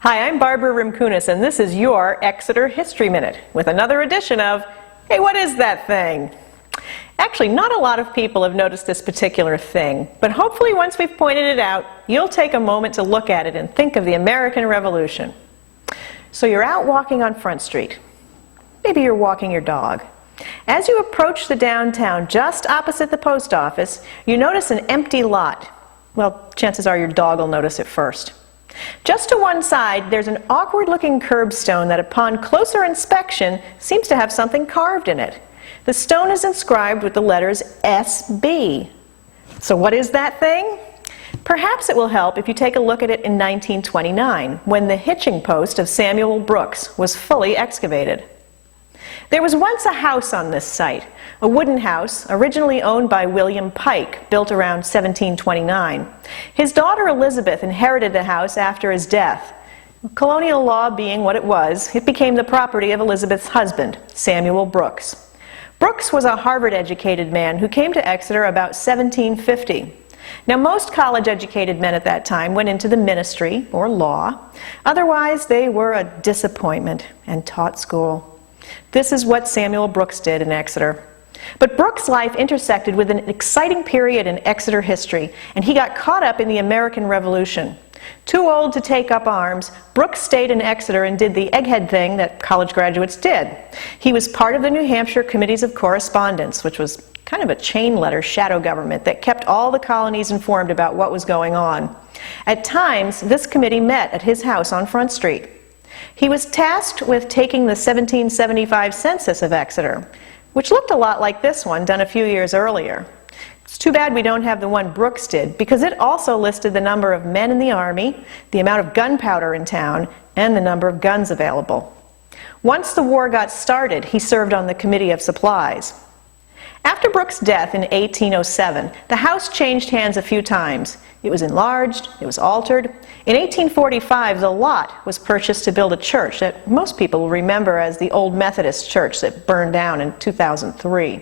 Hi, I'm Barbara Rimkunis, and this is your Exeter History Minute with another edition of, Hey, what is that thing? Actually, not a lot of people have noticed this particular thing, but hopefully once we've pointed it out, you'll take a moment to look at it and think of the American Revolution. So you're out walking on Front Street. Maybe you're walking your dog. As you approach the downtown, just opposite the post office, you notice an empty lot. Well, chances are your dog will notice it first. Just to one side, there's an awkward-looking curbstone that upon closer inspection seems to have something carved in it. The stone is inscribed with the letters SB. So what is that thing? Perhaps it will help if you take a look at it in 1929, when the hitching post of Samuel Brooks was fully excavated. There was once a house on this site, a wooden house originally owned by William Pike, built around 1729. His daughter Elizabeth inherited the house after his death. Colonial law being what it was, it became the property of Elizabeth's husband, Samuel Brooks. Brooks was a Harvard-educated man who came to Exeter about 1750. Now, most college-educated men at that time went into the ministry or law. Otherwise, they were a disappointment and taught school. This is what Samuel Brooks did in Exeter. But Brooks' life intersected with an exciting period in Exeter history, and he got caught up in the American Revolution. Too old to take up arms, Brooks stayed in Exeter and did the egghead thing that college graduates did. He was part of the New Hampshire Committees of Correspondence, which was kind of a chain letter shadow government that kept all the colonies informed about what was going on. At times, this committee met at his house on Front Street. He was tasked with taking the 1775 census of Exeter, which looked a lot like this one done a few years earlier. It's too bad we don't have the one Brooks did, because it also listed the number of men in the Army, the amount of gunpowder in town, and the number of guns available. Once the war got started, he served on the Committee of Supplies. After Brooks' death in 1807, the house changed hands a few times. It was enlarged, it was altered. In 1845, the lot was purchased to build a church that most people will remember as the Old Methodist Church that burned down in 2003.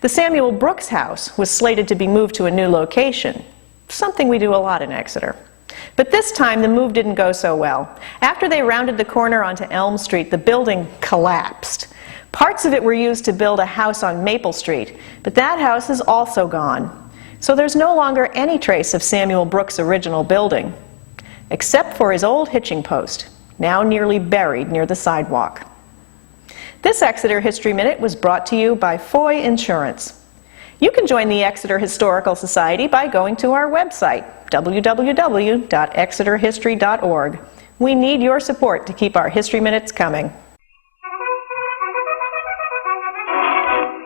The Samuel Brooks house was slated to be moved to a new location, something we do a lot in Exeter. But this time, the move didn't go so well. After they rounded the corner onto Elm Street, the building collapsed. Parts of it were used to build a house on Maple Street, but that house is also gone. So there's no longer any trace of Samuel Brooks' original building, except for his old hitching post, now nearly buried near the sidewalk. This Exeter History Minute was brought to you by Foy Insurance. You can join the Exeter Historical Society by going to our website, www.exeterhistory.org. We need your support to keep our History Minutes coming.